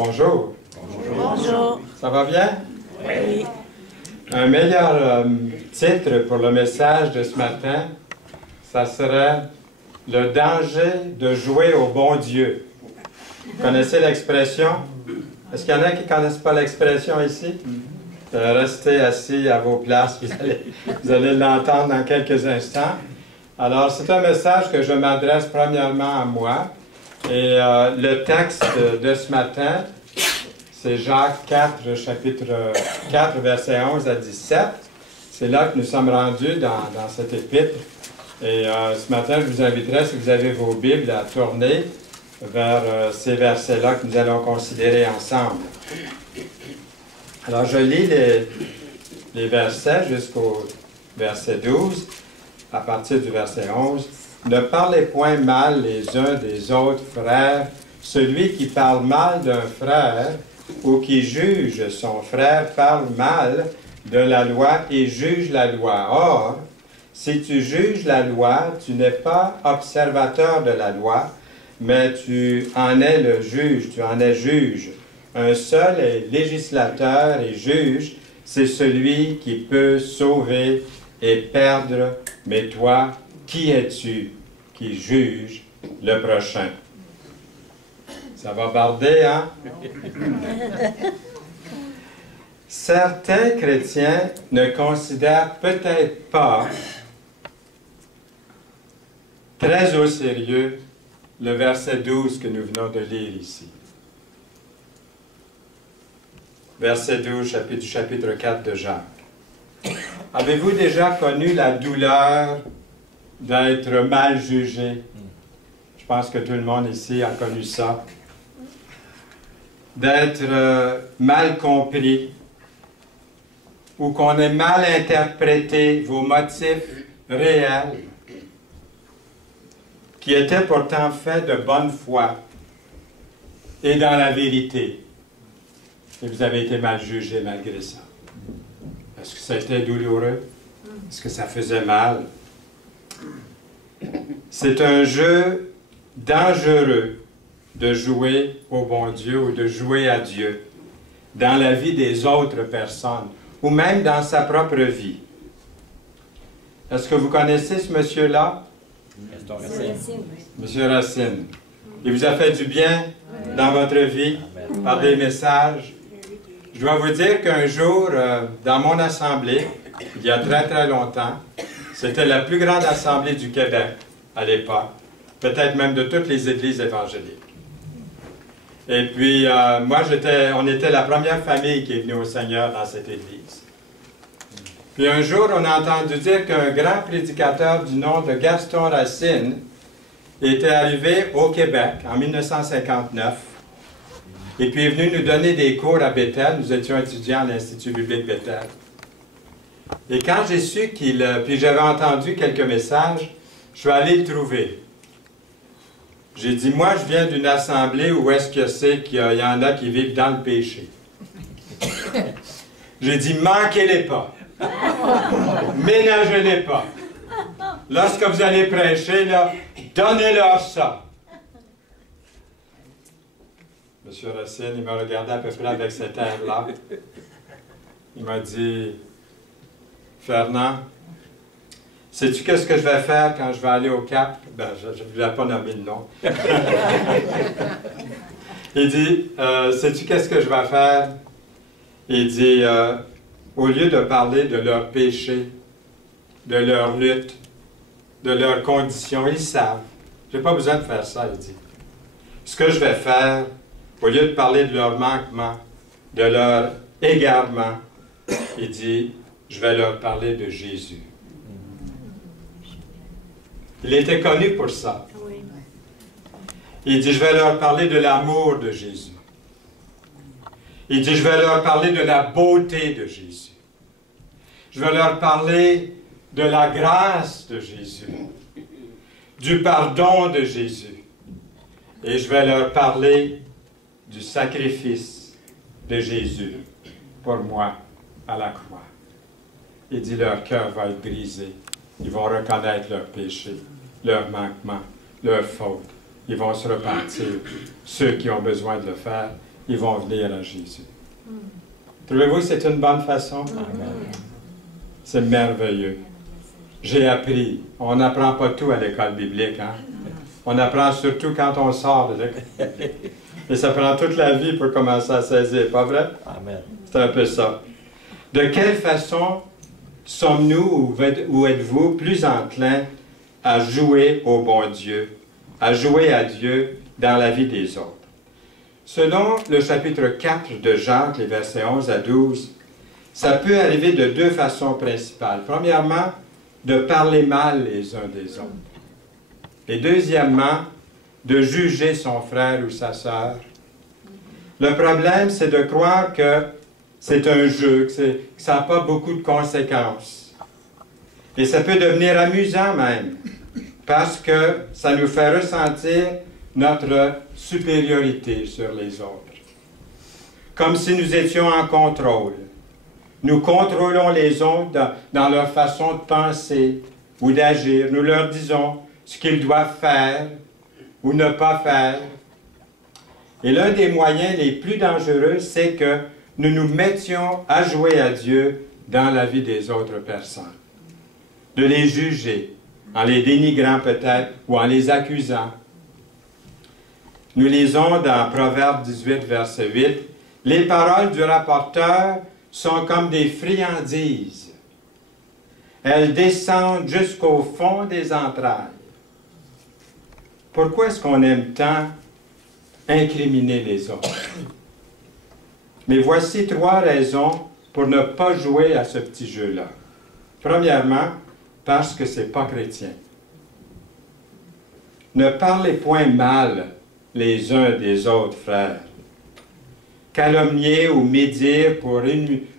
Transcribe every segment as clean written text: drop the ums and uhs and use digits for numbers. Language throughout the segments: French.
Bonjour. Bonjour. Ça va bien? Oui. Un meilleur titre pour le message de ce matin, ça serait « Le danger de jouer au bon Dieu ». Vous connaissez l'expression? Est-ce qu'il y en a qui ne connaissent pas l'expression ici? Restez assis à vos places, vous allez l'entendre dans quelques instants. Alors, c'est un message que je m'adresse premièrement à moi. Et le texte de ce matin, c'est Jacques 4, chapitre 4, versets 11 à 17. C'est là que nous sommes rendus dans cet épître. Et ce matin, je vous inviterai, si vous avez vos Bibles, à tourner vers ces versets-là que nous allons considérer ensemble. Alors, je lis les versets jusqu'au verset 12, à partir du verset 11. « Ne parlez point mal les uns des autres, frères. Celui qui parle mal d'un frère ou qui juge son frère parle mal de la loi et juge la loi. Or, si tu juges la loi, tu n'es pas observateur de la loi, mais tu en es le juge, tu en es juge. Un seul est législateur et juge, c'est celui qui peut sauver et perdre. Mais toi, qui es-tu qui juge le prochain? » Ça va barder, hein? Certains chrétiens ne considèrent peut-être pas très au sérieux le verset 12 que nous venons de lire ici. Verset 12 du chapitre 4 de Jacques. Avez-vous déjà connu la douleur d'être mal jugé? Je pense que tout le monde ici a connu ça. D'être mal compris ou qu'on ait mal interprété vos motifs réels qui étaient pourtant faits de bonne foi et dans la vérité. Et vous avez été mal jugé malgré ça. Est-ce que ça a été douloureux? Est-ce que ça faisait mal? C'est un jeu dangereux de jouer au bon Dieu ou de jouer à Dieu dans la vie des autres personnes ou même dans sa propre vie. Est-ce que vous connaissez ce monsieur-là? Monsieur Racine. Il vous a fait du bien dans votre vie par des messages. Je dois vous dire qu'un jour, dans mon assemblée, il y a très très longtemps, c'était la plus grande assemblée du Québec à l'époque, peut-être même de toutes les églises évangéliques. Et puis, on était la première famille qui est venue au Seigneur dans cette église. Puis un jour, on a entendu dire qu'un grand prédicateur du nom de Gaston Racine était arrivé au Québec en 1959 et puis est venu nous donner des cours à Bethel. Nous étions étudiants à l'Institut biblique Bethel. Et quand j'ai su puis j'avais entendu quelques messages, je suis allé le trouver. J'ai dit, moi, je viens d'une assemblée où est-ce que c'est qu'il y en a qui vivent dans le péché. J'ai dit, manquez-les pas. Ménagez-les pas. Lorsque vous allez prêcher, là, donnez-leur ça. Monsieur Racine, il m'a regardé à peu près avec cet air-là. Il m'a dit, Fernand, sais-tu qu'est-ce que je vais faire quand je vais aller au Cap? Ben, je ne voulais pas nommer le nom. Il dit, sais-tu qu'est-ce que je vais faire? Il dit, au lieu de parler de leur péché, de leur lutte, de leurs conditions, ils savent. Je n'ai pas besoin de faire ça, il dit. Ce que je vais faire, au lieu de parler de leur manquement, de leur égarement, il dit, je vais leur parler de Jésus. Il était connu pour ça. Il dit, je vais leur parler de l'amour de Jésus. Il dit, je vais leur parler de la beauté de Jésus. Je vais leur parler de la grâce de Jésus, du pardon de Jésus. Et je vais leur parler du sacrifice de Jésus pour moi à la croix. Il dit, leur cœur va être brisé. Ils vont reconnaître leurs péchés, leurs manquements, leurs fautes. Ils vont se repentir. Ceux qui ont besoin de le faire, ils vont venir à Jésus. Trouvez-vous que c'est une bonne façon? C'est merveilleux. J'ai appris. On n'apprend pas tout à l'école biblique, hein? On apprend surtout quand on sort de l'école biblique. Et ça prend toute la vie pour commencer à saisir, pas vrai? Amen. C'est un peu ça. De quelle façon sommes-nous ou êtes-vous plus enclins à jouer au bon Dieu, à jouer à Dieu dans la vie des autres? Selon le chapitre 4 de Jacques, les versets 11 à 12, ça peut arriver de deux façons principales. Premièrement, de parler mal les uns des autres. Et deuxièmement, de juger son frère ou sa sœur. Le problème, c'est de croire que c'est un jeu, que ça n'a pas beaucoup de conséquences. Et ça peut devenir amusant même, parce que ça nous fait ressentir notre supériorité sur les autres. Comme si nous étions en contrôle. Nous contrôlons les autres dans leur façon de penser ou d'agir. Nous leur disons ce qu'ils doivent faire ou ne pas faire. Et l'un des moyens les plus dangereux, c'est que nous nous mettions à jouer à Dieu dans la vie des autres personnes. De les juger, en les dénigrant peut-être ou en les accusant. Nous lisons dans Proverbe 18, verset 8, « Les paroles du rapporteur sont comme des friandises. Elles descendent jusqu'au fond des entrailles. » Pourquoi est-ce qu'on aime tant incriminer les autres? Mais voici trois raisons pour ne pas jouer à ce petit jeu-là. Premièrement, parce que ce n'est pas chrétien. Ne parlez point mal les uns des autres, frères. Calomnier ou médire pour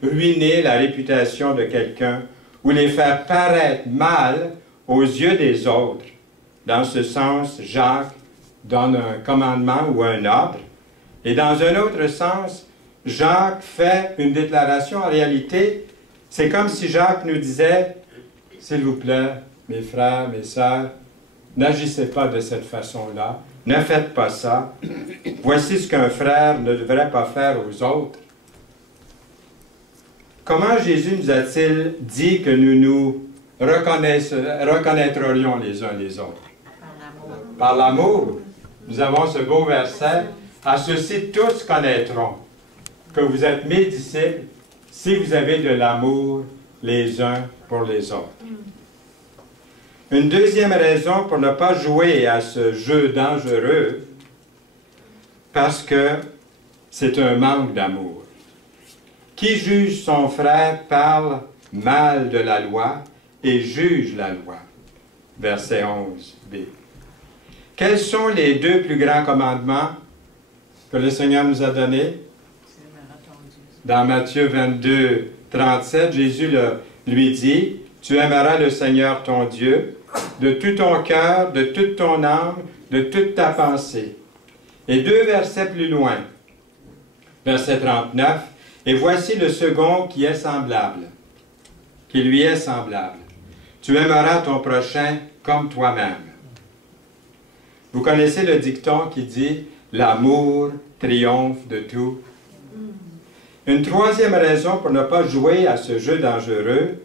ruiner la réputation de quelqu'un ou les faire paraître mal aux yeux des autres. Dans ce sens, Jacques donne un commandement ou un ordre. Et dans un autre sens, Jacques fait une déclaration. En réalité, c'est comme si Jacques nous disait, « S'il vous plaît, mes frères, mes sœurs, n'agissez pas de cette façon-là. Ne faites pas ça. Voici ce qu'un frère ne devrait pas faire aux autres. » Comment Jésus nous a-t-il dit que nous nous reconnaîtrions les uns les autres? Par l'amour. Nous avons ce beau verset. « À ceci tous connaîtront que vous êtes mes disciples si vous avez de l'amour les uns pour les autres. » Une deuxième raison pour ne pas jouer à ce jeu dangereux, parce que c'est un manque d'amour. Qui juge son frère parle mal de la loi et juge la loi. Verset 11b. Quels sont les deux plus grands commandements que le Seigneur nous a donnés? Dans Matthieu 22, 37, Jésus lui dit, « Tu aimeras le Seigneur ton Dieu de tout ton cœur, de toute ton âme, de toute ta pensée. » Et deux versets plus loin, verset 39, « Et voici le second qui est semblable, qui lui est semblable. Tu aimeras ton prochain comme toi-même. » Vous connaissez le dicton qui dit « L'amour triomphe de tout. » Une troisième raison pour ne pas jouer à ce jeu dangereux,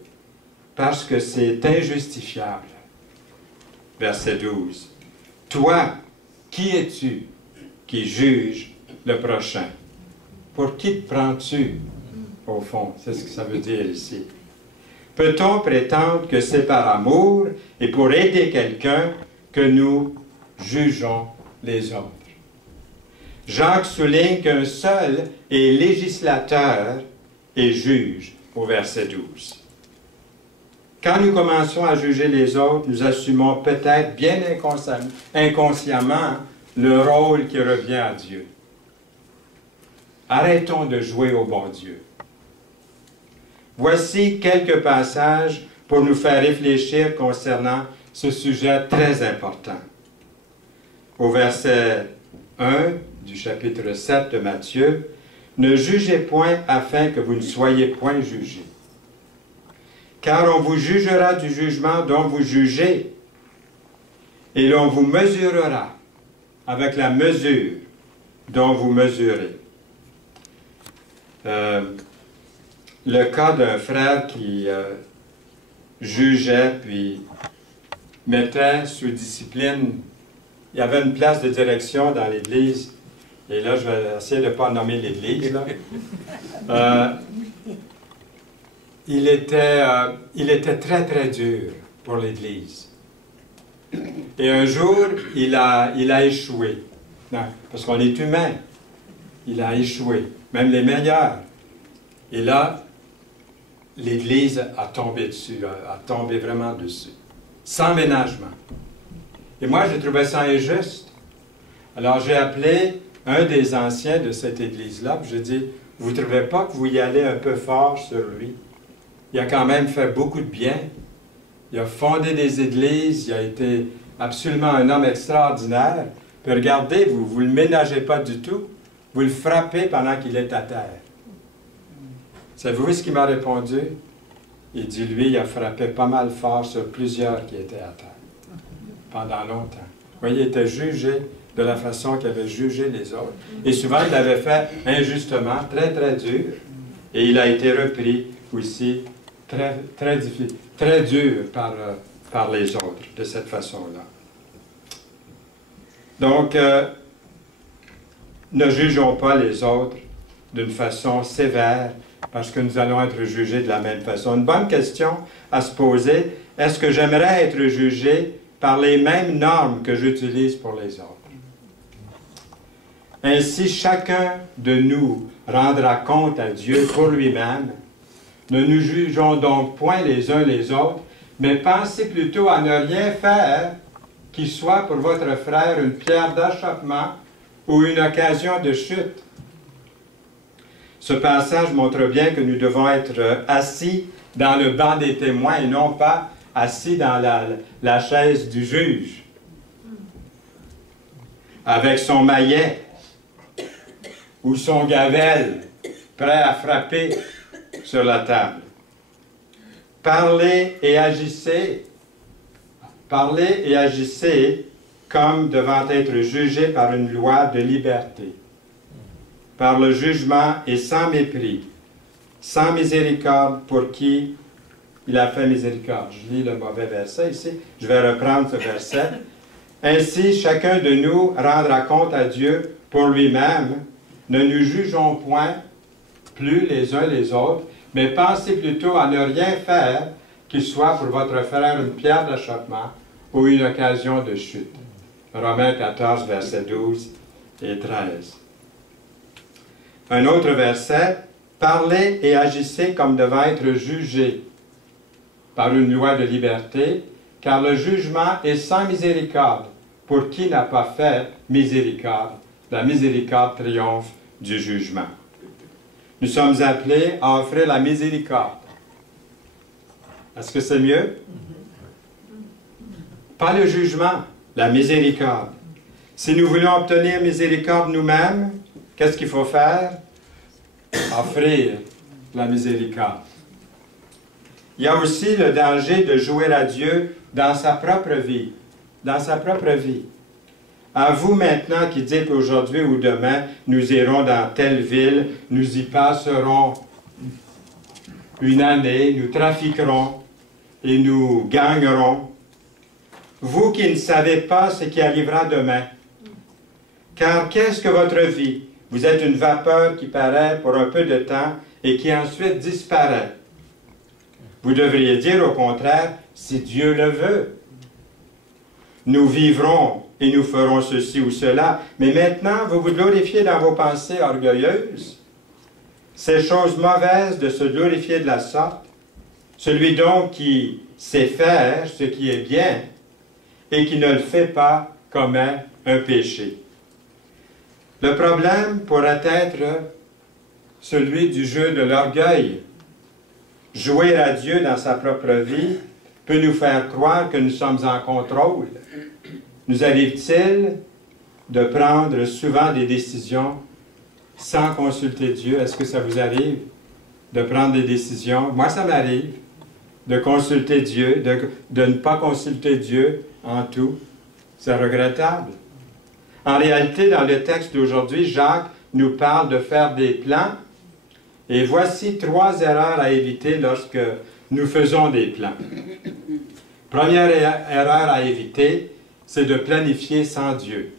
parce que c'est injustifiable. Verset 12. « Toi, qui es-tu qui juge le prochain? » Pour qui te prends-tu, au fond? C'est ce que ça veut dire ici. Peut-on prétendre que c'est par amour et pour aider quelqu'un que nous jugeons les autres? Jacques souligne qu'un seul est législateur et juge au verset 12. Quand nous commençons à juger les autres, nous assumons peut-être bien inconsciemment le rôle qui revient à Dieu. Arrêtons de jouer au bon Dieu. Voici quelques passages pour nous faire réfléchir concernant ce sujet très important. Au verset 1 du chapitre 7 de Matthieu, « Ne jugez point afin que vous ne soyez point jugés. Car on vous jugera du jugement dont vous jugez, et l'on vous mesurera avec la mesure dont vous mesurez. le cas d'un frère qui jugeait, puis mettait sous discipline. Il y avait une place de direction dans l'Église, et là, je vais essayer de ne pas nommer l'Église, là. Il était très, très dur pour l'Église. Et un jour, il a échoué. Non, parce qu'on est humain. Il a échoué, même les meilleurs. Et là, l'Église a tombé dessus, a tombé vraiment dessus, sans ménagement. Et moi, j'ai trouvé ça injuste. Alors, j'ai appelé un des anciens de cette Église-là, puis j'ai dit, vous ne trouvez pas que vous y allez un peu fort sur lui? Il a quand même fait beaucoup de bien. Il a fondé des églises, il a été absolument un homme extraordinaire. Puis regardez, vous ne le ménagez pas du tout. Vous le frappez pendant qu'il est à terre. Savez-vous ce qu'il m'a répondu? Il dit, lui, il a frappé pas mal fort sur plusieurs qui étaient à terre, pendant longtemps. Vous voyez, il était jugé de la façon qu'il avait jugé les autres. Et souvent, il l'avait fait injustement, très, très dur. Et il a été repris aussi très, très difficile, très dur par les autres, de cette façon-là. Donc, ne jugeons pas les autres d'une façon sévère, parce que nous allons être jugés de la même façon. Une bonne question à se poser, est-ce que j'aimerais être jugé par les mêmes normes que j'utilise pour les autres? Ainsi, chacun de nous rendra compte à Dieu pour lui-même. Ne nous jugeons donc point les uns les autres, mais pensez plutôt à ne rien faire qui soit pour votre frère une pierre d'achoppement ou une occasion de chute. Ce passage montre bien que nous devons être assis dans le banc des témoins et non pas assis dans la chaise du juge, avec son maillet ou son gavel, prêt à frapper sur la table. Parlez et agissez comme devant être jugés par une loi de liberté, par le jugement et sans mépris, sans miséricorde pour qui il a fait miséricorde. Je lis le mauvais verset ici, je vais reprendre ce verset. Ainsi, chacun de nous rendra compte à Dieu pour lui-même. Ne nous jugeons point plus les uns les autres, mais pensez plutôt à ne rien faire qui soit pour votre frère une pierre d'achoppement ou une occasion de chute. Romains 14, versets 12 et 13. Un autre verset, parlez et agissez comme devant être jugés par une loi de liberté, car le jugement est sans miséricorde pour qui n'a pas fait miséricorde. La miséricorde triomphe du jugement. Nous sommes appelés à offrir la miséricorde. Est-ce que c'est mieux? Pas le jugement, la miséricorde. Si nous voulons obtenir miséricorde nous-mêmes, qu'est-ce qu'il faut faire? Offrir la miséricorde. Il y a aussi le danger de jouer à Dieu dans sa propre vie. Dans sa propre vie. À vous maintenant qui dites aujourd'hui ou demain, nous irons dans telle ville, nous y passerons une année, nous trafiquerons et nous gagnerons. Vous qui ne savez pas ce qui arrivera demain. Car qu'est-ce que votre vie? Vous êtes une vapeur qui paraît pour un peu de temps et qui ensuite disparaît. Vous devriez dire au contraire, si Dieu le veut. Nous vivrons et nous ferons ceci ou cela, mais maintenant vous vous glorifiez dans vos pensées orgueilleuses. C'est chose mauvaise de se glorifier de la sorte. Celui donc qui sait faire ce qui est bien et qui ne le fait pas commet un péché. Le problème pourrait être celui du jeu de l'orgueil. Jouer à Dieu dans sa propre vie peut nous faire croire que nous sommes en contrôle. Nous arrive-t-il de prendre souvent des décisions sans consulter Dieu? Est-ce que ça vous arrive de prendre des décisions? Moi, ça m'arrive de consulter Dieu, de ne pas consulter Dieu en tout. C'est regrettable. En réalité, dans le texte d'aujourd'hui, Jacques nous parle de faire des plans Et voici 3 erreurs à éviter lorsque nous faisons des plans. Première erreur à éviter, c'est de planifier sans Dieu.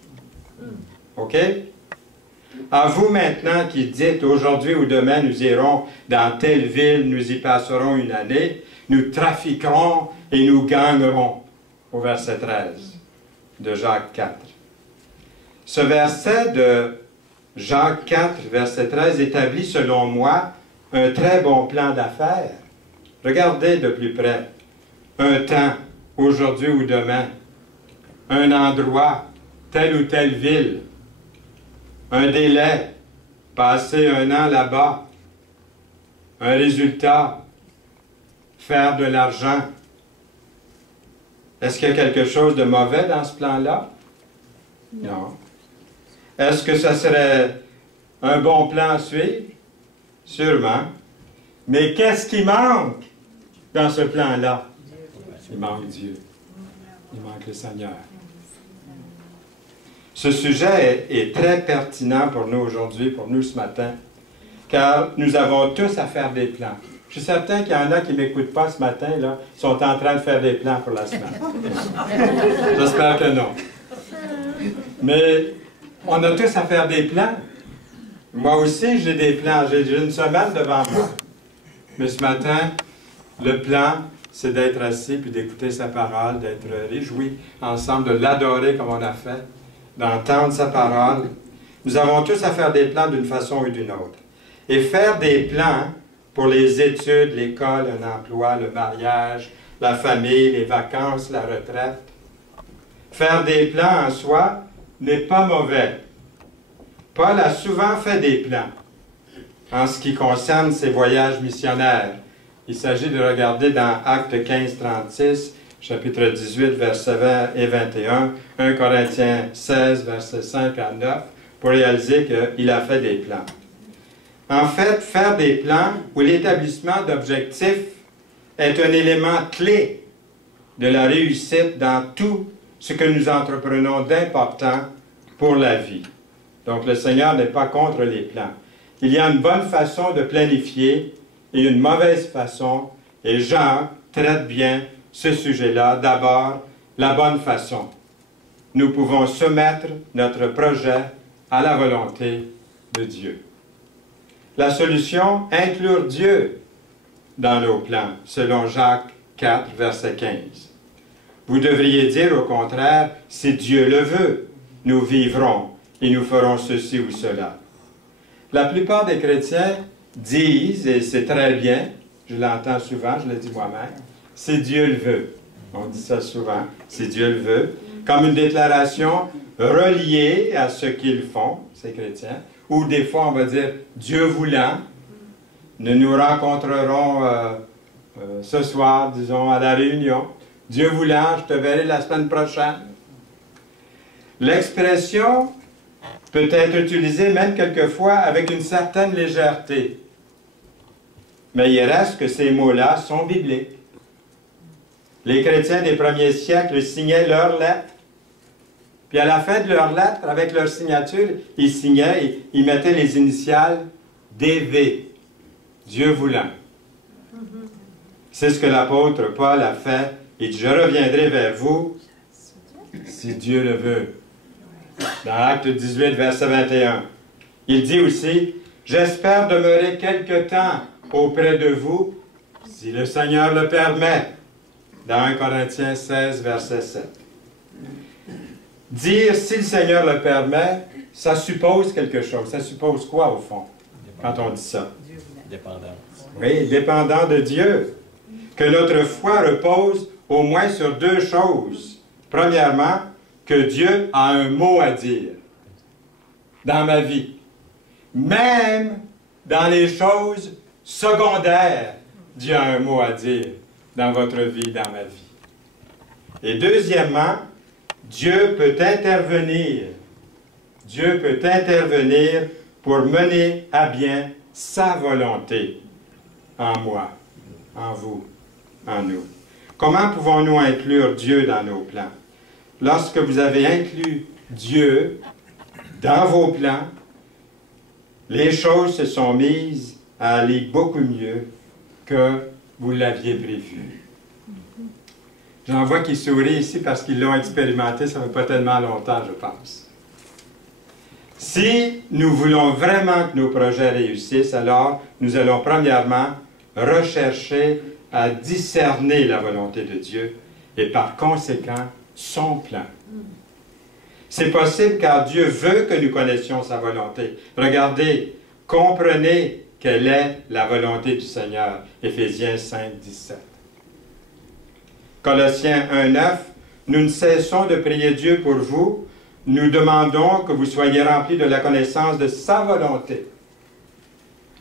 OK? À vous maintenant qui dites aujourd'hui ou demain nous irons dans telle ville, nous y passerons une année, nous trafiquerons et nous gagnerons. Au verset 13 de Jacques 4. Ce verset de Jacques 4, verset 13, établit selon moi un très bon plan d'affaires. Regardez de plus près. Un temps, aujourd'hui ou demain. Un endroit, telle ou telle ville. Un délai, passer un an là-bas. Un résultat, faire de l'argent. Est-ce qu'il y a quelque chose de mauvais dans ce plan-là? Non. Est-ce que ça serait un bon plan à suivre? Sûrement. Mais qu'est-ce qui manque dans ce plan-là? Il manque Dieu. Il manque le Seigneur. Ce sujet est très pertinent pour nous aujourd'hui, pour nous ce matin, car nous avons tous à faire des plans. Je suis certain qu'il y en a qui ne m'écoutent pas ce matin, là, sont en train de faire des plans pour la semaine. J'espère que non. Mais on a tous à faire des plans. Moi aussi, j'ai des plans. J'ai une semaine devant moi. Mais ce matin, le plan, c'est d'être assis puis d'écouter sa parole, d'être réjouis ensemble, de l'adorer comme on a fait, d'entendre sa parole. Nous avons tous à faire des plans d'une façon ou d'une autre. Et faire des plans pour les études, l'école, un emploi, le mariage, la famille, les vacances, la retraite. Faire des plans en soi n'est pas mauvais. Paul a souvent fait des plans en ce qui concerne ses voyages missionnaires. Il s'agit de regarder dans Actes 15, 36, chapitre 18, versets 20 et 21, 1 Corinthiens 16, versets 5 à 9, pour réaliser qu'il a fait des plans. En fait, faire des plans ou l'établissement d'objectifs est un élément clé de la réussite dans tout ce que nous entreprenons d'important pour la vie. Donc, le Seigneur n'est pas contre les plans. Il y a une bonne façon de planifier et une mauvaise façon, et Jean traite bien ce sujet-là. D'abord, la bonne façon. Nous pouvons soumettre notre projet à la volonté de Dieu. La solution, inclure Dieu dans nos plans, selon Jacques 4, verset 15. Vous devriez dire au contraire, si Dieu le veut, nous vivrons et nous ferons ceci ou cela. La plupart des chrétiens disent, et c'est très bien, je l'entends souvent, je le dis moi-même, si Dieu le veut. On dit ça souvent, si Dieu le veut, comme une déclaration reliée à ce qu'ils font, ces chrétiens, ou des fois on va dire, Dieu voulant, nous nous rencontrerons ce soir, disons, à la réunion. Dieu voulant, je te verrai la semaine prochaine. L'expression peut être utilisée même quelquefois avec une certaine légèreté. Mais il reste que ces mots-là sont bibliques. Les chrétiens des premiers siècles signaient leurs lettres. Puis à la fin de leur lettre, avec leur signature, ils signaient, ils mettaient les initiales DV, Dieu voulant. C'est ce que l'apôtre Paul a fait. Il dit, je reviendrai vers vous si Dieu le veut. Dans Acte 18, verset 21. Il dit aussi, j'espère demeurer quelque temps auprès de vous, si le Seigneur le permet. Dans 1 Corinthiens 16, verset 7. Dire si le Seigneur le permet, ça suppose quelque chose. Ça suppose quoi au fond, quand on dit ça? Dépendance. Oui, dépendant de Dieu. Que notre foi repose au moins sur 2 choses. Premièrement, que Dieu a un mot à dire dans ma vie. Même dans les choses secondaires, Dieu a un mot à dire dans votre vie, dans ma vie. Et deuxièmement, Dieu peut intervenir. Dieu peut intervenir pour mener à bien sa volonté en moi, en vous, en nous. Comment pouvons-nous inclure Dieu dans nos plans? Lorsque vous avez inclus Dieu dans vos plans, les choses se sont mises à aller beaucoup mieux que vous l'aviez prévu. J'en vois qui sourient ici parce qu'ils l'ont expérimenté, ça ne fait pas tellement longtemps, je pense. Si nous voulons vraiment que nos projets réussissent, alors nous allons premièrement rechercher à discerner la volonté de Dieu et par conséquent son plan. C'est possible car Dieu veut que nous connaissions sa volonté. Regardez, comprenez quelle est la volonté du Seigneur. Éphésiens 5, 17. Colossiens 1, 9. Nous ne cessons de prier Dieu pour vous. Nous demandons que vous soyez remplis de la connaissance de sa volonté,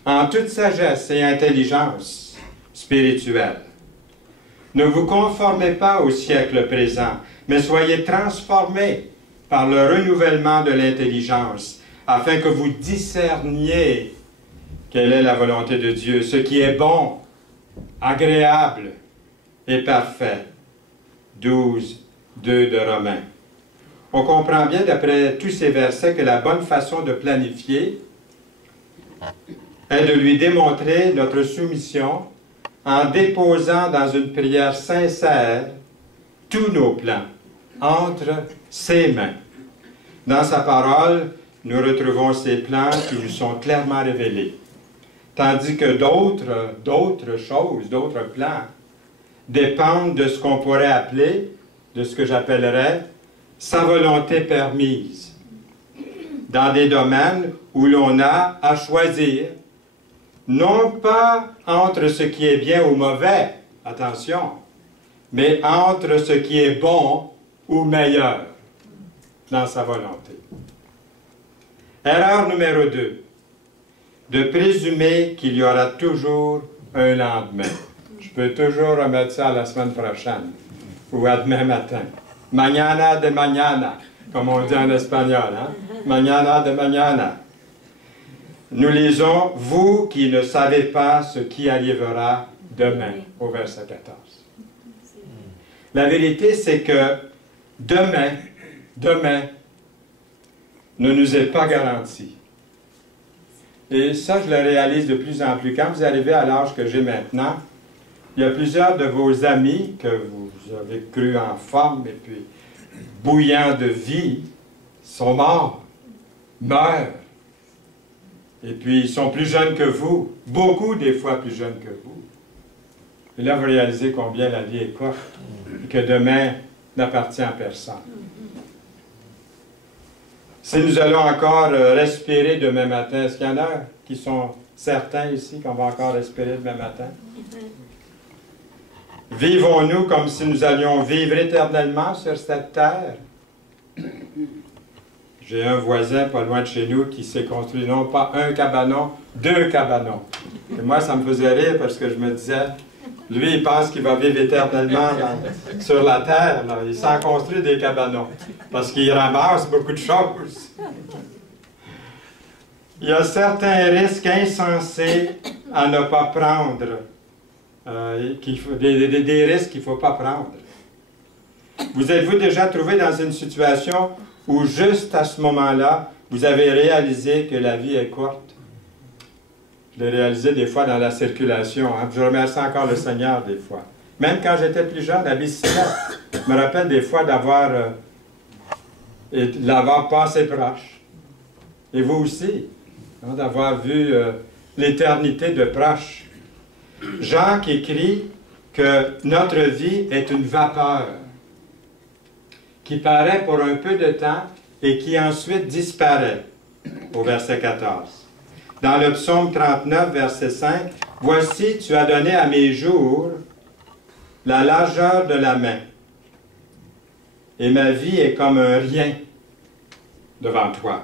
en toute sagesse et intelligence spirituelle. Ne vous conformez pas au siècle présent, mais soyez transformés par le renouvellement de l'intelligence, afin que vous discerniez quelle est la volonté de Dieu, ce qui est bon, agréable et parfait. 12, 2 de Romains. On comprend bien d'après tous ces versets que la bonne façon de planifier est de lui démontrer notre soumission en déposant dans une prière sincère tous nos plans entre ses mains. Dans sa parole, nous retrouvons ces plans qui nous sont clairement révélés, tandis que d'autres choses, d'autres plans, dépendent de ce qu'on pourrait appeler, de ce que j'appellerais sa volonté permise, dans des domaines où l'on a à choisir, non pas entre ce qui est bien ou mauvais, attention, mais entre ce qui est bon ou meilleur dans sa volonté. Erreur numéro 2, de présumer qu'il y aura toujours un lendemain. Je peux toujours remettre ça à la semaine prochaine ou à demain matin. Mañana de mañana, comme on dit en espagnol. Hein? Mañana de mañana. Nous lisons « Vous qui ne savez pas ce qui arrivera demain » au verset 14. La vérité, c'est que demain ne nous est pas garanti. Et ça, je le réalise de plus en plus. Quand vous arrivez à l'âge que j'ai maintenant, il y a plusieurs de vos amis que vous avez cru en forme et puis bouillants de vie sont morts, meurent. Et puis ils sont plus jeunes que vous, beaucoup des fois plus jeunes que vous. Et là, vous réalisez combien la vie est courte et que demain n'appartient à personne. Si nous allons encore respirer demain matin, est-ce qu'il y en a qui sont certains ici qu'on va encore respirer demain matin? Vivons-nous comme si nous allions vivre éternellement sur cette terre? J'ai un voisin pas loin de chez nous qui s'est construit non pas un cabanon, 2 cabanons. Et moi, ça me faisait rire parce que je me disais, lui, il pense qu'il va vivre éternellement sur la terre. Là. Il s'en construit des cabanons parce qu'il ramasse beaucoup de choses. Il y a certains risques insensés à ne pas prendre. Des risques qu'il ne faut pas prendre. Vous êtes-vous déjà trouvé dans une situation où juste à ce moment-là, vous avez réalisé que la vie est courte? Je l'ai réalisé des fois dans la circulation. Hein? Je remercie encore le Seigneur des fois. Même quand j'étais plus jeune, la bicyclette, je me rappelle des fois l'avoir passé proche. Et vous aussi, hein, d'avoir vu l'éternité de proche. Jacques écrit que notre vie est une vapeur qui paraît pour un peu de temps et qui ensuite disparaît, au verset 14. Dans le psaume 39, verset 5, « Voici, tu as donné à mes jours la largeur de la main, et ma vie est comme un rien devant toi.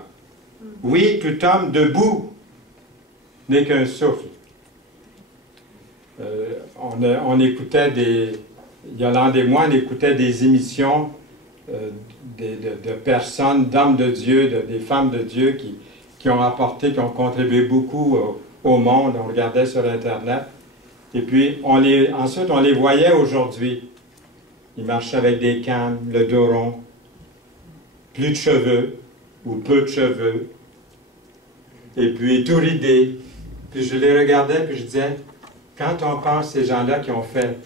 Oui, tout homme debout n'est qu'un souffle. » On écoutait Yolande et moi, on écoutait des émissions de personnes, d'hommes de Dieu, des femmes de Dieu qui ont apporté, qui ont contribué beaucoup au monde. On regardait sur Internet. Et puis, ensuite, on les voyait aujourd'hui. Ils marchaient avec des cannes, le dos rond, plus de cheveux ou peu de cheveux, et puis tout ridés, Puis je les regardais, puis je disais, quand on pense à ces gens-là qui ont fait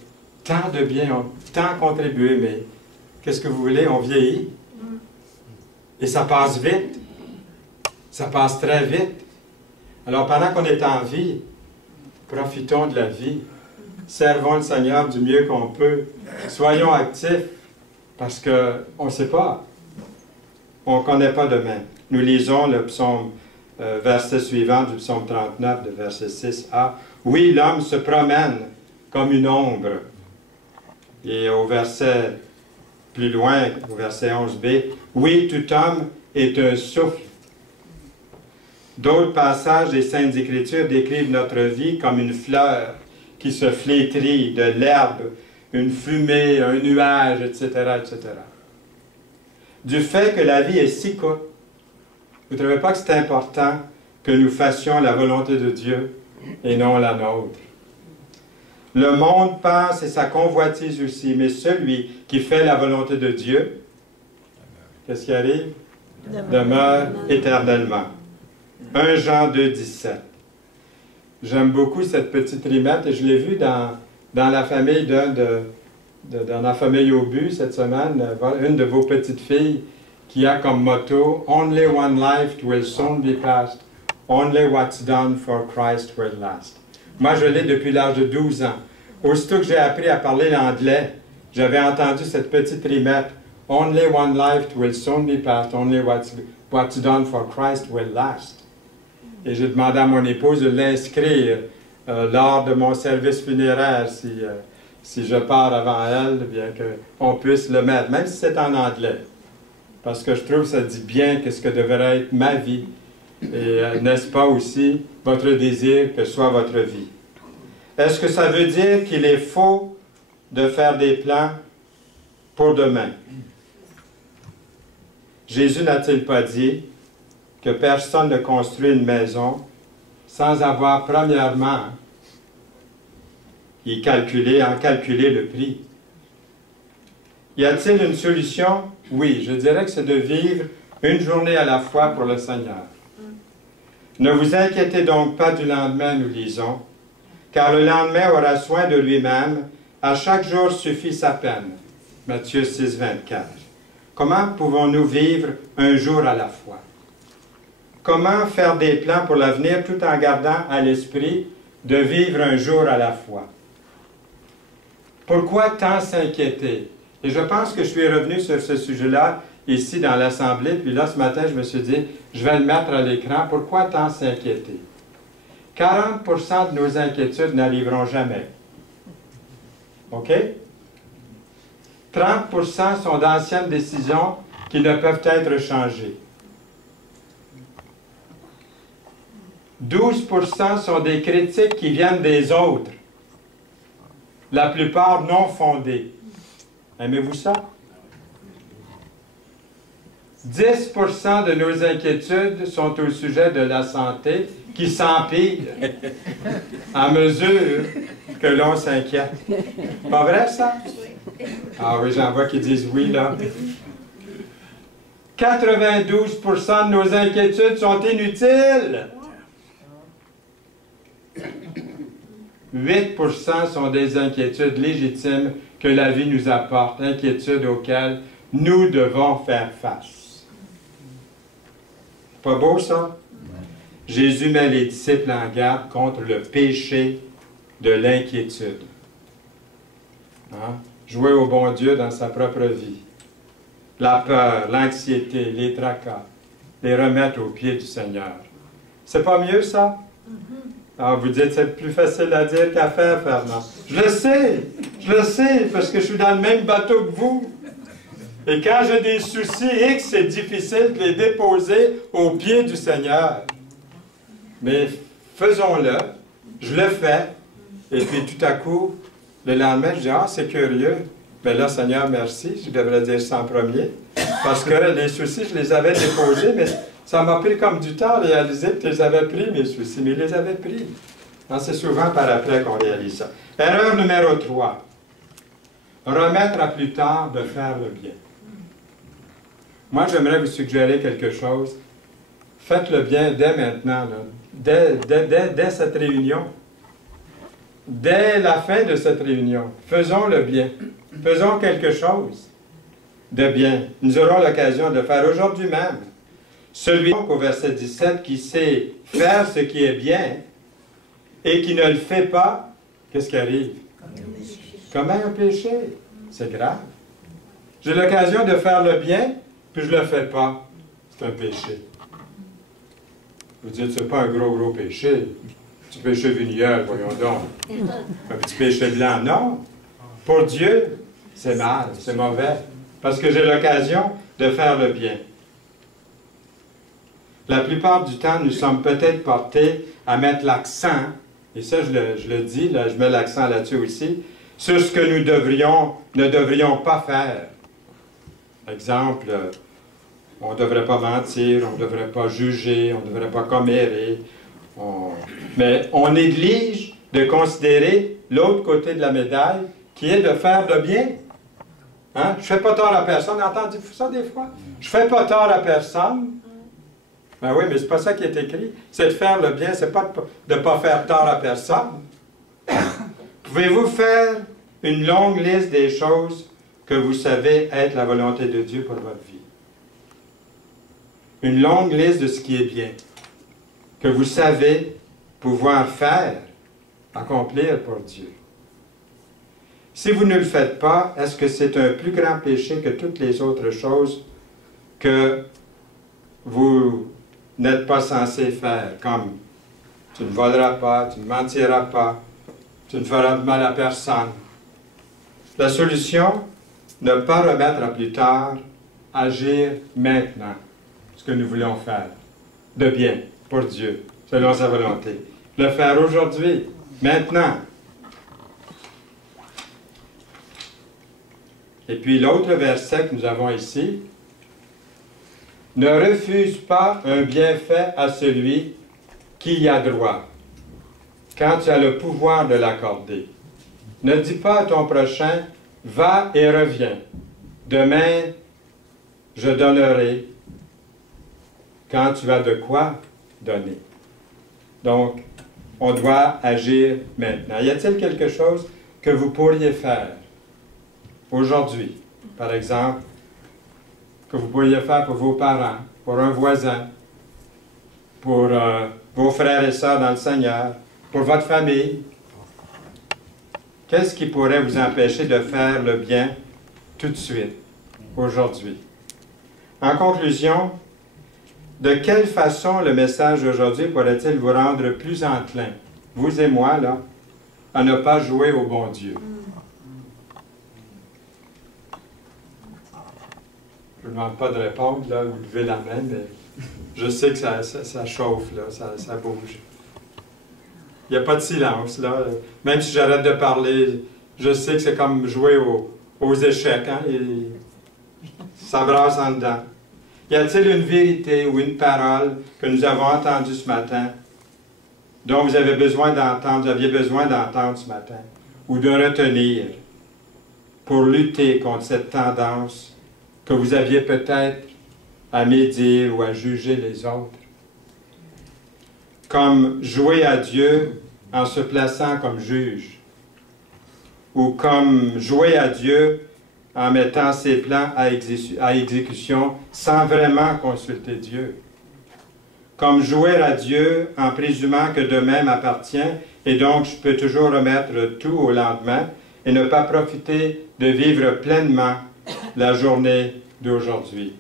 tant de bien, ont tant contribué, mais qu'est-ce que vous voulez, on vieillit. Et ça passe vite. Ça passe très vite. Alors pendant qu'on est en vie, profitons de la vie. Servons le Seigneur du mieux qu'on peut. Soyons actifs, parce qu'on ne sait pas. On ne connaît pas demain. Nous lisons le psaume, verset suivant du psaume 39, de verset 6a. Oui, l'homme se promène comme une ombre. Et au verset plus loin, au verset 11b, oui, tout homme est un souffle. D'autres passages des Saintes Écritures décrivent notre vie comme une fleur qui se flétrit, de l'herbe, une fumée, un nuage, etc., etc. Du fait que la vie est si courte, vous ne trouvez pas que c'est important que nous fassions la volonté de Dieu et non la nôtre? Le monde passe et sa convoitise aussi, mais celui qui fait la volonté de Dieu, qu'est-ce qui arrive? Demeure éternellement. 1 Jean 2, 17. J'aime beaucoup cette petite rimette et je l'ai vue dans la famille dans la famille au but cette semaine. Une de vos petites filles qui a comme motto « Only one life will soon be passed. Only what's done for Christ will last. » Moi, je l'ai depuis l'âge de 12 ans. Aussitôt que j'ai appris à parler l'anglais, j'avais entendu cette petite rimette « Only one life will soon be passed. Only what's done for Christ will last. » Et j'ai demandé à mon épouse de l'inscrire lors de mon service funéraire, si je pars avant elle, bien qu'on puisse le mettre, même si c'est en anglais. Parce que je trouve que ça dit bien qu'est-ce que devrait être ma vie. Et n'est-ce pas aussi votre désir que soit votre vie? Est-ce que ça veut dire qu'il est faux de faire des plans pour demain? Jésus n'a-t-il pas dit que personne ne construit une maison sans avoir premièrement calculé le prix? Y a-t-il une solution? Oui, je dirais que c'est de vivre une journée à la fois pour le Seigneur. Ne vous inquiétez donc pas du lendemain, nous lisons, car le lendemain aura soin de lui-même, à chaque jour suffit sa peine. Matthieu 6, 24. Comment pouvons-nous vivre un jour à la fois? Comment faire des plans pour l'avenir tout en gardant à l'esprit de vivre un jour à la fois? Pourquoi tant s'inquiéter? Et je pense que je suis revenu sur ce sujet-là ici dans l'Assemblée, puis là ce matin je me suis dit, je vais le mettre à l'écran. Pourquoi tant s'inquiéter? 40% de nos inquiétudes n'arriveront jamais. OK? 30% sont d'anciennes décisions qui ne peuvent être changées. 12% sont des critiques qui viennent des autres, la plupart non fondées. Aimez-vous ça? 10% de nos inquiétudes sont au sujet de la santé qui s'empire à mesure que l'on s'inquiète. Pas vrai, ça? Ah oui, j'en vois qui disent oui, là. 92% de nos inquiétudes sont inutiles. 8% sont des inquiétudes légitimes que la vie nous apporte, inquiétudes auxquelles nous devons faire face. Pas beau, ça? Jésus met les disciples en garde contre le péché de l'inquiétude. Hein? Jouer au bon Dieu dans sa propre vie. La peur, l'anxiété, les tracas, les remettre aux pieds du Seigneur. C'est pas mieux, ça? Alors, vous dites, c'est plus facile à dire qu'à faire, Fernand. Je le sais, parce que je suis dans le même bateau que vous. Et quand j'ai des soucis X, c'est difficile de les déposer aux pieds du Seigneur. Mais faisons-le, je le fais, et puis tout à coup, le lendemain, je dis, ah, c'est curieux. Mais là, Seigneur, merci, je devrais dire ça en premier, parce que les soucis, je les avais déposés, mais ça m'a pris comme du temps à réaliser que je les avais pris, mes soucis, mais je les avais pris. C'est souvent par après qu'on réalise ça. Erreur numéro 3. Remettre à plus tard de faire le bien. Moi, j'aimerais vous suggérer quelque chose. Faites le bien dès maintenant, là. Dès cette réunion. Dès la fin de cette réunion. Faisons le bien. Faisons quelque chose de bien. Nous aurons l'occasion de le faire aujourd'hui même. Celui au verset 17 qui sait faire ce qui est bien et qui ne le fait pas, qu'est-ce qui arrive? Commet un péché. C'est grave. J'ai l'occasion de faire le bien, puis je ne le fais pas. C'est un péché. Vous dites, c'est pas un gros péché. Un petit péché venial, voyons donc. Un petit péché blanc, non. Pour Dieu, c'est mal, c'est mauvais. Parce que j'ai l'occasion de faire le bien. La plupart du temps, nous sommes peut-être portés à mettre l'accent, et ça je le dis, là, je mets l'accent là-dessus aussi, sur ce que nous ne devrions pas faire. Exemple, on ne devrait pas mentir, on ne devrait pas juger, on ne devrait pas commérer. Mais on néglige de considérer l'autre côté de la médaille, qui est de faire le bien. Hein? Je ne fais pas tort à personne. Vous entendez ça des fois? Je ne fais pas tort à personne. Ben oui, mais c'est pas ça qui est écrit. C'est de faire le bien, c'est pas de ne pas faire tort à personne. Pouvez-vous faire une longue liste des choses que vous savez être la volonté de Dieu pour votre vie? Une longue liste de ce qui est bien, que vous savez pouvoir faire, accomplir pour Dieu. Si vous ne le faites pas, est-ce que c'est un plus grand péché que toutes les autres choses que vous n'êtes pas censé faire, comme tu ne voleras pas, tu ne mentiras pas, tu ne feras de mal à personne? La solution, ne pas remettre à plus tard, agir maintenant, ce que nous voulons faire, de bien, pour Dieu, selon sa volonté. Le faire aujourd'hui, maintenant. Et puis l'autre verset que nous avons ici, « Ne refuse pas un bienfait à celui qui y a droit, quand tu as le pouvoir de l'accorder. Ne dis pas à ton prochain, « Va et reviens. Demain, je donnerai. » quand tu as de quoi donner. Donc, on doit agir maintenant. Y a-t-il quelque chose que vous pourriez faire aujourd'hui, par exemple, que vous pourriez faire pour vos parents, pour un voisin, pour vos frères et sœurs dans le Seigneur, pour votre famille? Qu'est-ce qui pourrait vous empêcher de faire le bien tout de suite, aujourd'hui? En conclusion, de quelle façon le message d'aujourd'hui pourrait-il vous rendre plus enclin, vous et moi, là, à ne pas jouer au bon Dieu? Je ne vous demande pas de répondre, là, vous levez la main, mais je sais que ça chauffe, là, ça bouge. Il n'y a pas de silence, là. Même si j'arrête de parler, je sais que c'est comme jouer aux échecs, hein, et ça brasse en dedans. Y a-t-il une vérité ou une parole que nous avons entendue ce matin, dont vous aviez besoin d'entendre ce matin, ou de retenir pour lutter contre cette tendance que vous aviez peut-être à médire ou à juger les autres? Comme jouer à Dieu en se plaçant comme juge, ou comme jouer à Dieu en mettant ses plans à exécution sans vraiment consulter Dieu. Comme jouer à Dieu en présumant que demain m'appartient et donc je peux toujours remettre tout au lendemain et ne pas profiter de vivre pleinement la journée d'aujourd'hui.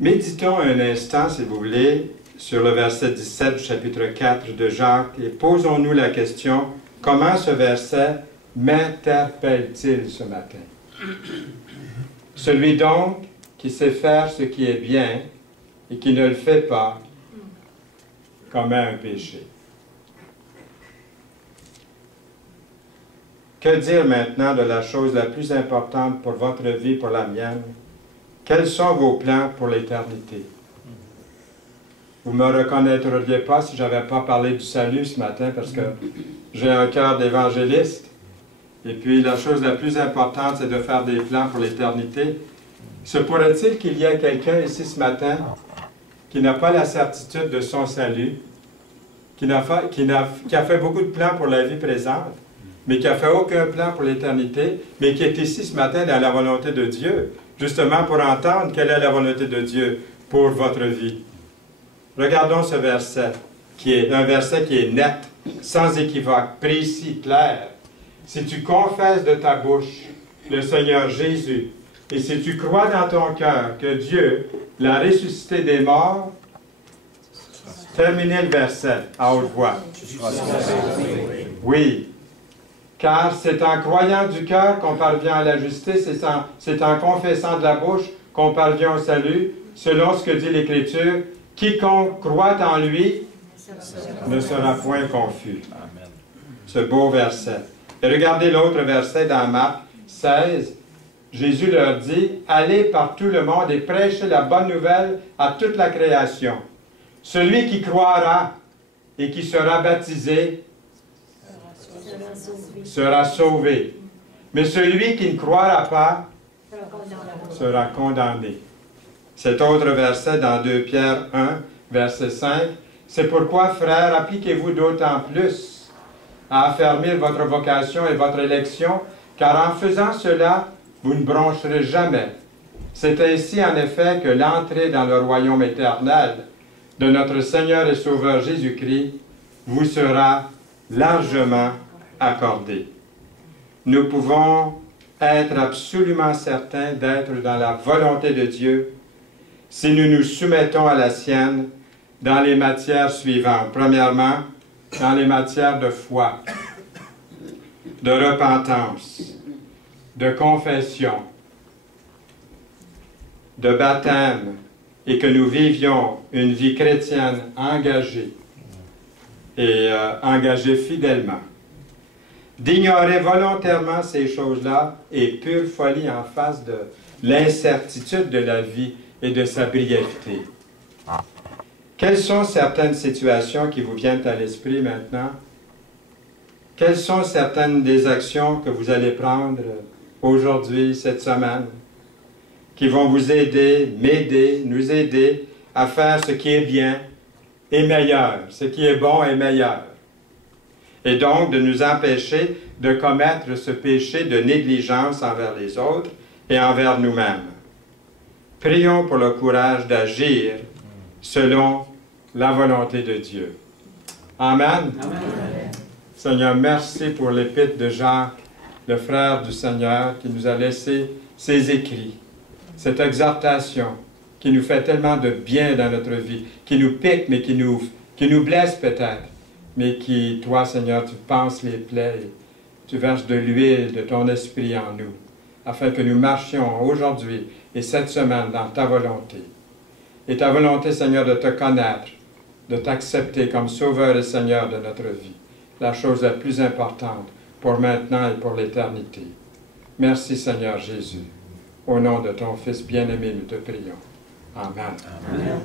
Méditons un instant, si vous voulez, sur le verset 17 du chapitre 4 de Jacques et posons-nous la question, comment ce verset m'interpelle-t-il ce matin? Celui donc qui sait faire ce qui est bien et qui ne le fait pas commet un péché. Que dire maintenant de la chose la plus importante pour votre vie, pour la mienne? Quels sont vos plans pour l'éternité? Vous ne me reconnaîtriez pas si je n'avais pas parlé du salut ce matin parce que j'ai un cœur d'évangéliste. Et puis la chose la plus importante, c'est de faire des plans pour l'éternité. Se pourrait-il qu'il y ait quelqu'un ici ce matin qui n'a pas la certitude de son salut, qui a fait beaucoup de plans pour la vie présente, mais qui n'a fait aucun plan pour l'éternité, mais qui est ici ce matin dans la volonté de Dieu, justement pour entendre quelle est la volonté de Dieu pour votre vie. Regardons ce verset, qui est un verset qui est net, sans équivoque, précis, clair. Si tu confesses de ta bouche le Seigneur Jésus, et si tu crois dans ton cœur que Dieu l'a ressuscité des morts, terminez le verset à haute voix. Oui, car c'est en croyant du cœur qu'on parvient à la justice, c'est en confessant de la bouche qu'on parvient au salut, selon ce que dit l'Écriture. Quiconque croit en lui ne sera point confus. Ce beau verset. Et regardez l'autre verset dans Marc 16. Jésus leur dit, « Allez par tout le monde et prêchez la bonne nouvelle à toute la création. Celui qui croira et qui sera baptisé sera sauvé. Mais celui qui ne croira pas sera condamné. » Cet autre verset dans 2 Pierre 1, verset 5, « C'est pourquoi, frères, appliquez-vous d'autant plus à affermir votre vocation et votre élection, car en faisant cela, vous ne broncherez jamais. C'est ainsi, en effet, que l'entrée dans le royaume éternel de notre Seigneur et Sauveur Jésus-Christ vous sera largement accordée. » Nous pouvons être absolument certains d'être dans la volonté de Dieu si nous nous soumettons à la sienne dans les matières suivantes. Premièrement, dans les matières de foi, de repentance, de confession, de baptême, et que nous vivions une vie chrétienne engagée et engagée fidèlement. D'ignorer volontairement ces choses-là est pure folie en face de l'incertitude de la vie et de sa brièveté. Quelles sont certaines situations qui vous viennent à l'esprit maintenant? Quelles sont certaines des actions que vous allez prendre aujourd'hui, cette semaine, qui vont vous aider, m'aider, nous aider à faire ce qui est bien et meilleur, ce qui est bon et meilleur, et donc de nous empêcher de commettre ce péché de négligence envers les autres et envers nous-mêmes. Prions pour le courage d'agir selon la volonté de Dieu. Amen. Amen. Seigneur, merci pour l'épître de Jacques, le frère du Seigneur, qui nous a laissé ses écrits, cette exhortation qui nous fait tellement de bien dans notre vie, qui nous pique, mais qui nous blesse peut-être, mais qui, toi, Seigneur, tu penses les plaies, tu verses de l'huile de ton esprit en nous, afin que nous marchions aujourd'hui et cette semaine dans ta volonté. Et ta volonté, Seigneur, de te connaître, de t'accepter comme Sauveur et Seigneur de notre vie, la chose la plus importante pour maintenant et pour l'éternité. Merci, Seigneur Jésus. Au nom de ton Fils bien-aimé, nous te prions. Amen. Amen.